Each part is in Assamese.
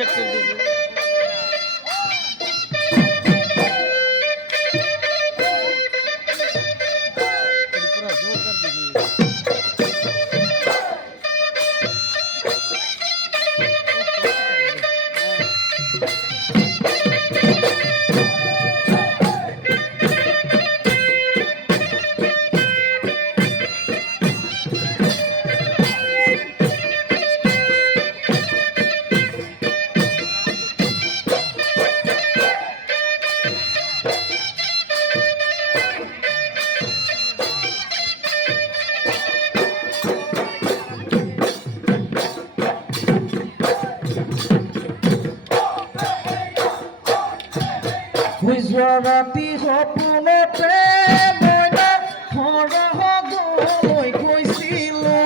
চেক কৰে দিয়েছে পুৰা জোৰদাৰ দিয়েছে গুজৰাটী সপোনতে মইনা সৰহলৈ গৈছিলোঁ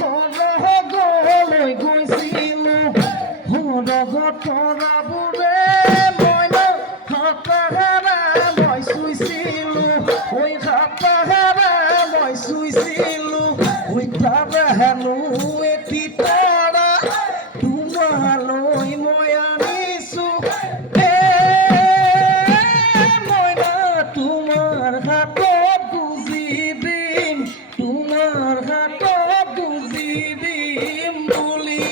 সৰহলৈ গৈছিলোঁ সৰগতৰাবোৰে মইনা হাতাহাৰা মই চুইছিলোঁ হাতাহাৰা মই চুইছিলোঁ তাৰে হেনো এটি তৰা তোমালৈ মই আনিছোঁ তোমার হাতত বুজি দিম তোমার হাতত বুজি দিম বুলি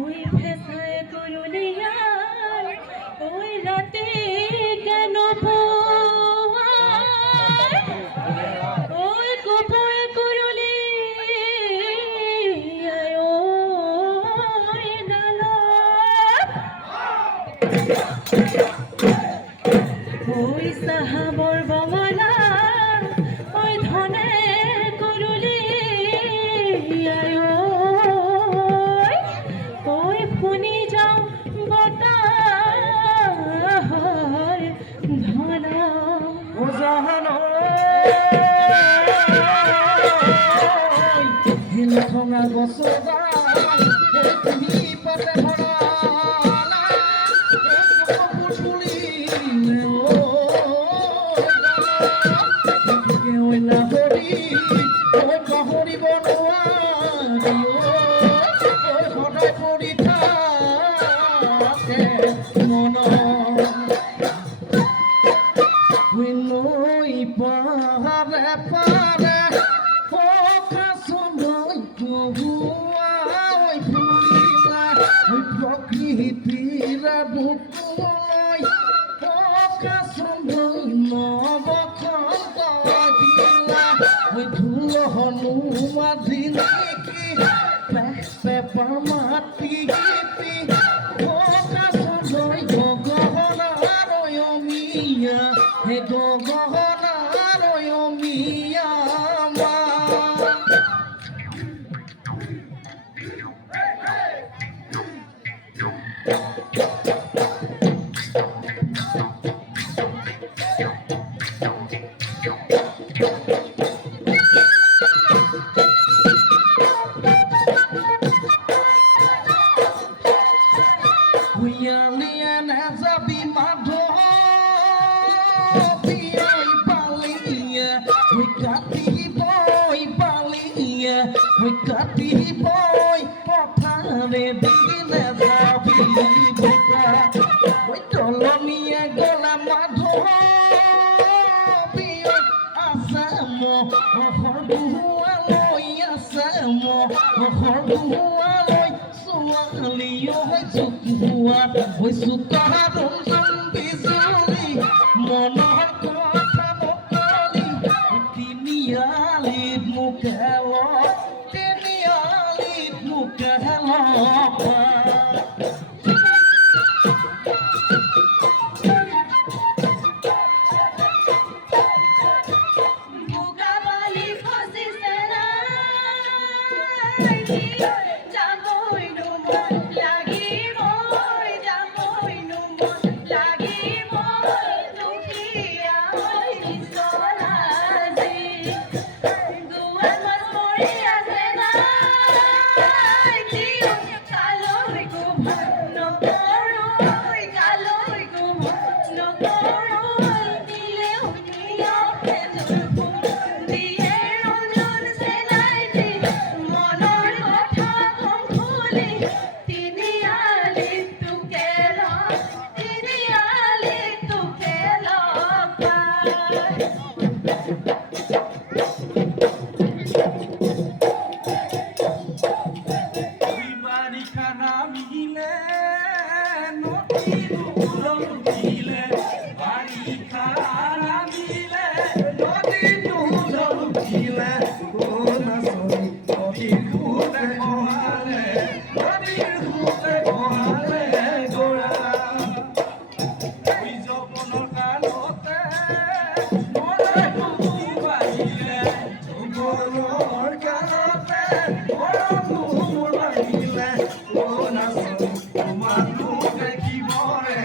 ওই ভেসায় করুলিয়া ওই রাতে কেন ওই গোপন করুলি ওই নালা ওই সাহাবর বঙলা ওই ধনে করুলি শুনি যাও বতাহৰ ধলা হিলঠঙা গছবা তুমি পাতে ভৰা পাহৰিব নোৱাৰি সদায় পৰি থাকে মন নৈ পাৰে পাৰে প্ৰকৃতিৰ বুকুলৈ ধুল হনুমা দিনেকি পেপা মাতি গীতি গগনাৰ অমিয়া হে গগনাৰ অমিয়া Huyalia nazabi madhobi balia, we got the boy balia, we got the boy popane nazabi boka, we tolonia gola madhobi asamo, horbu aloy asamo, horbu aloy. Oi sutaron zambizuli monohar kotha bokali tinialit mukalo মুগাবালি খসিছে না লাগিবই দুখিয়া শিখা নামিলে নদীটো জলুকিলে নাচনী নদীৰ সোঁতে কঁহালে নদীৰ সোঁতে কঁহালে গৰা যৌৱনৰ কালতে মৰে কুকুৰ বাঢ়িলে যৌৱনৰ কালতে মৰমটো মোৰ বাঢ়িলে নাচনী তোমাৰ মোক দেখিবৰে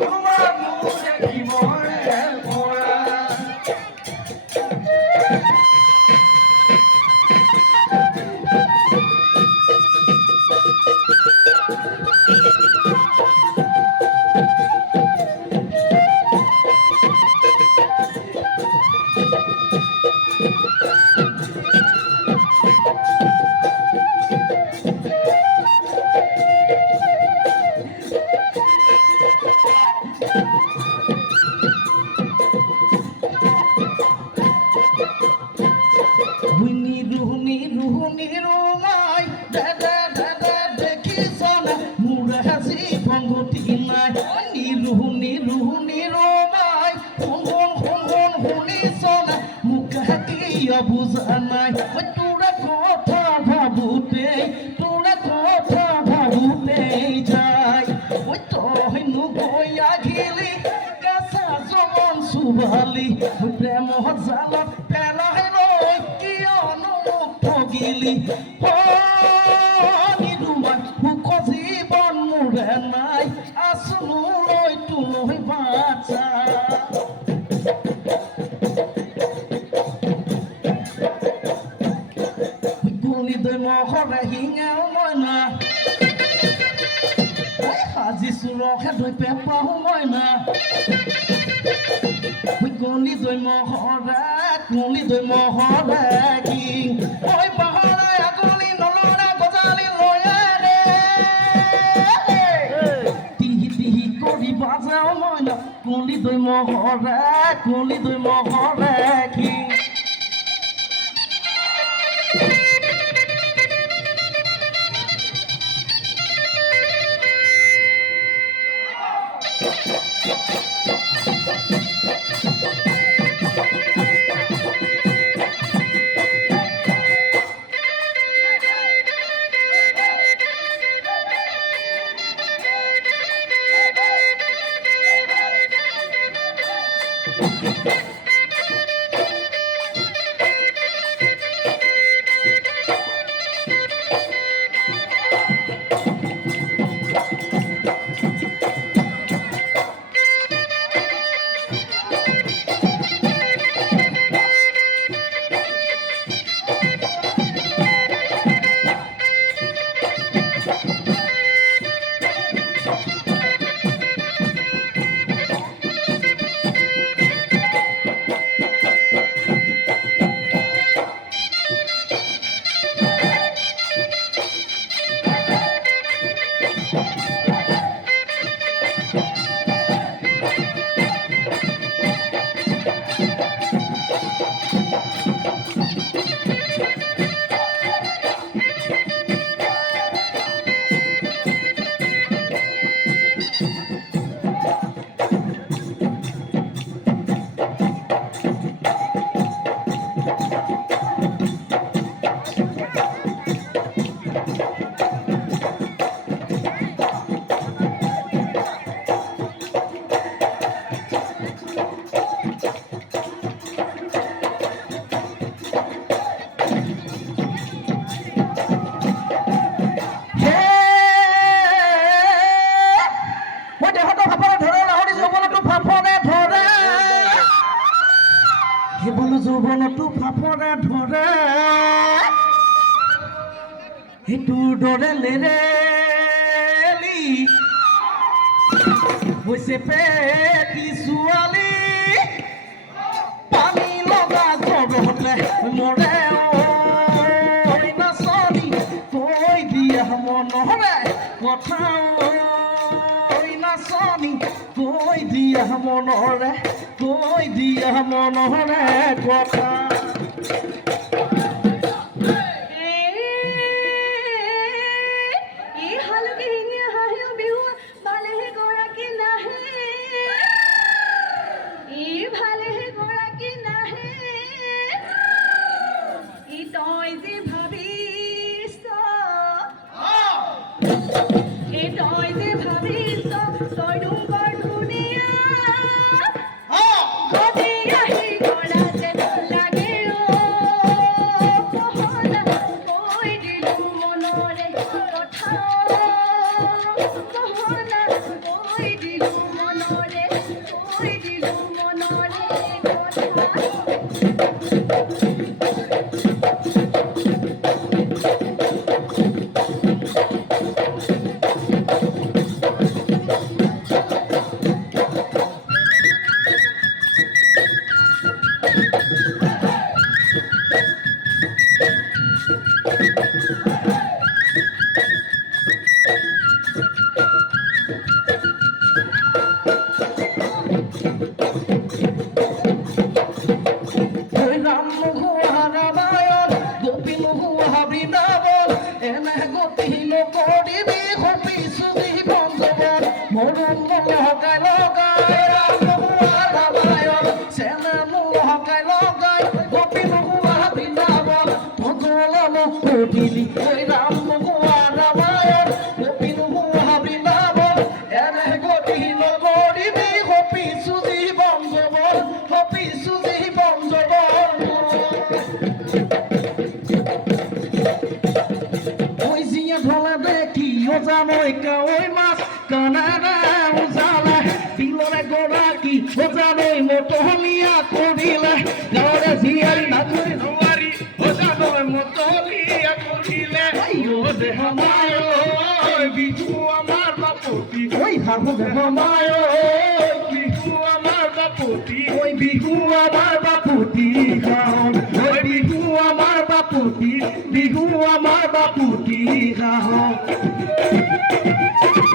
তোমাৰ মোক দেখিবৰে পৰা নিৰুমাই দাদা দাদা দেখিছ না মোৰ হাসি ভংগতি নাই নিৰুমাই শুনিছ না মোক কিয় বুজা নাই তোৰা কথা ভাবোতে যায় তই নগৈ আহিলি কেঁচা জমন চুবালি প্ৰেমৰ জালত পেলাই লৈ কিয়নো গিলি নিৰুমাই সুখ জীৱন মোৰে নাই আচনো লৈ তোলৈ বাচা গলি দৈ মহৰে শিঙাও মইনা সাজিছো ৰখে দৈ পেপাও মইনা গলি দৈ মহৰে কিং ঐ পাহৰা আগলি নলৰা গজালি লৈ আনে টিহি কৰি বাজাও মইনা গলি দৈ মহৰে কিং যৌৱনটো ফাফৰে ধৰে সেইটোৰ দৰে লেৰেলি হৈছে পেটি ছোৱালী পানী লগা গৰমতে মৰে ঐ নাচনী কৈ দিয়া মনৰে কথা ঐ নাচনী কৈ দিয়া মনৰে কথা ভালে গৰাকী নাহে ই তই যে ভাবিছ এই তই যে ভাবিছ তই বৰ ধুনীয়া কবি আহি গলা যেন লাগে কহনা কৈ দিলো মনৰে কথা কহনা কৈ দিলো মনৰে কথা Oi mas Canada usala Pilore goraki Ozanoi motolia Korile Gaure ziari Naturi noari Ozanoi motolia Korile Ode hamayo Bihu amar bapoti Oi hahu hamayo Bihu amar bapoti Oi bihu amar bapoti Oi bihu amar bapoti Bihu amar bapoti Thank you.